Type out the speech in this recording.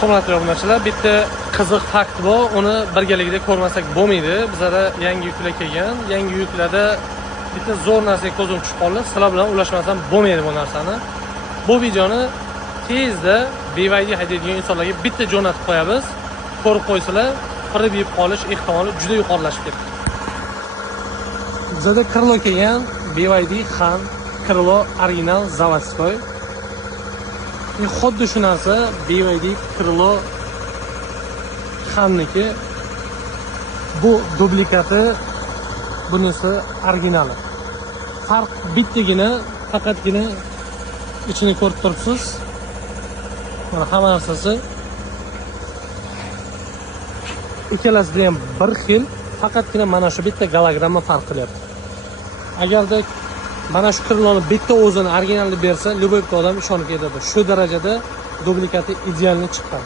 Hurmatli obunachilar, bitta qiziq fakt bor, uni birgalikda ko'rmasak bo'lmaydi. Bizlarda yangi yuklar kelgan. Yangi yuklarda bitta zo'r narsaga ko'zim tushib qoldi. Sizlar bilan ulashmasam bo'lmaydi bu narsani. Bu videoni tezda BYD haydaydigan insonlarga bitta jo'natib qo'yamiz. Ko'rib qo'ysalar, qirib yeb qolish ehtimoli juda yuqorilashib ketdi. Bizda Krilo kelgan, BYD Han Krilo original zavodskoy. Xuddi shu narsa BYD Krilo Hanniki. Bu dublikati, bunisi originali. Farq bittagina, faqatgina ichini ko'rib turibsiz. Mana hamma narsasi ikkalasida ham bir xil, faqatgina mana shu bitta gologramma farq qilyapti. Agarda mana shu Kriloni bitta o'zini originalni bersa, любой odam ishonib ketadi. Shu darajada dublikati idealni chiqqan.